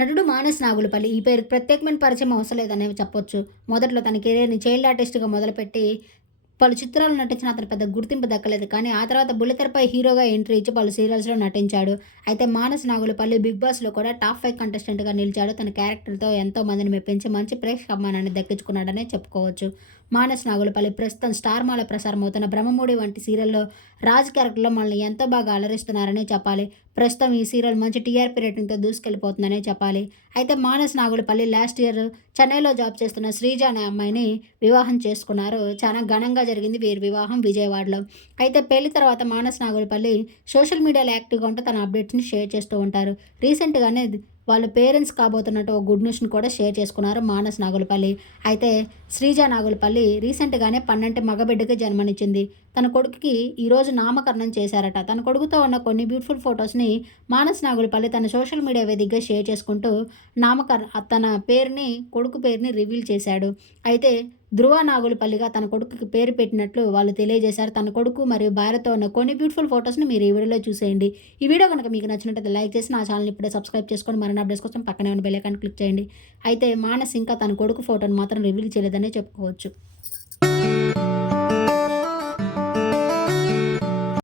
నటుడు మానస్ నాగులపల్లి. ఈ పేరు ప్రత్యేకమైన పరిచయం అవసరం లేదనే చెప్పొచ్చు. మొదట్లో తన కెరీర్ని చైల్డ్ ఆర్టిస్ట్గా మొదలుపెట్టి పలు చిత్రాలు నటించిన అతను పెద్ద గుర్తింపు దక్కలేదు. కానీ ఆ తర్వాత బుల్లితెరపై హీరోగా ఎంట్రీ ఇచ్చి పలు సీరియల్స్లో నటించాడు. అయితే మానస్ నాగులపల్లి బిగ్ బాస్లో కూడా టాప్ ఫైవ్ కంటెస్టెంట్గా నిలిచాడు. తన క్యారెక్టర్తో ఎంతో మందిని మెప్పించి మంచి ప్రేక్షక అభిమానాన్ని దక్కించుకున్నాడనే చెప్పుకోవచ్చు. మానస్ నాగులపల్లి ప్రస్తుతం స్టార్ మాల ప్రసారం అవుతున్న బ్రహ్మముడి వంటి సీరియల్లో రాజ్ క్యారెక్టర్లో మనల్ని ఎంతో బాగా అలరిస్తున్నారనే చెప్పాలి. ప్రస్తుతం ఈ సీరియల్ మంచి టీఆర్పీ రేటింగ్తో దూసుకెళ్ళిపోతుందనే చెప్పాలి. అయితే మానస్ నాగులపల్లి లాస్ట్ ఇయర్ చెన్నైలో జాబ్ చేస్తున్న శ్రీజ అనే అమ్మాయిని వివాహం చేసుకున్నారు. చాలా ఘనంగా జరిగింది వీరి వివాహం విజయవాడలో. అయితే పెళ్ళి తర్వాత మానస్ నాగులపల్లి సోషల్ మీడియాలో యాక్టివ్గా ఉంటూ తన అప్డేట్స్ని షేర్ చేస్తూ ఉంటారు. రీసెంట్గానే వాళ్ళ పేరెంట్స్ కాబోతున్నట్టు ఒక గుడ్ న్యూస్ని కూడా షేర్ చేసుకున్నారు మానస్ నాగులపల్లి. అయితే శ్రీజ నాగులపల్లి రీసెంట్గానే పన్నెండు మగబిడ్డకి జన్మనిచ్చింది. తన కొడుకుకి ఈరోజు నామకరణం చేశారట. తన కొడుకుతో ఉన్న కొన్ని బ్యూటిఫుల్ ఫొటోస్ని మానస్ నాగులపల్లి తన సోషల్ మీడియా వేదికగా షేర్ చేసుకుంటూ నామకర తన పేరుని కొడుకు పేరుని రివీల్ చేశాడు. అయితే ధృవ నాగులపల్లిగా తన కొడుకుకి పేరు పెట్టినట్లు వాళ్ళు తెలియజేశారు. తన కొడుకు మరియు భార్యతో ఉన్న కొన్ని బ్యూటిఫుల్ ఫొటోస్ని మీరు ఈ వీడియోలో చూసేయండి. ఈ వీడియో కనుక మీకు నచ్చినట్లయితే లైక్ చేసి నా ఛానల్ ఇప్పుడే సబ్స్క్రైబ్ చేసుకొని మరిన్ని అప్డేట్స్ కోసం పక్కనే ఉన్న బెల్ ఐకాన్ క్లిక్ చేయండి. అయితే మానస్ ఇంకా తన కొడుకు ఫోటోను మాత్రం రివీల్ చేయలేదనే చెప్పుకోవచ్చు.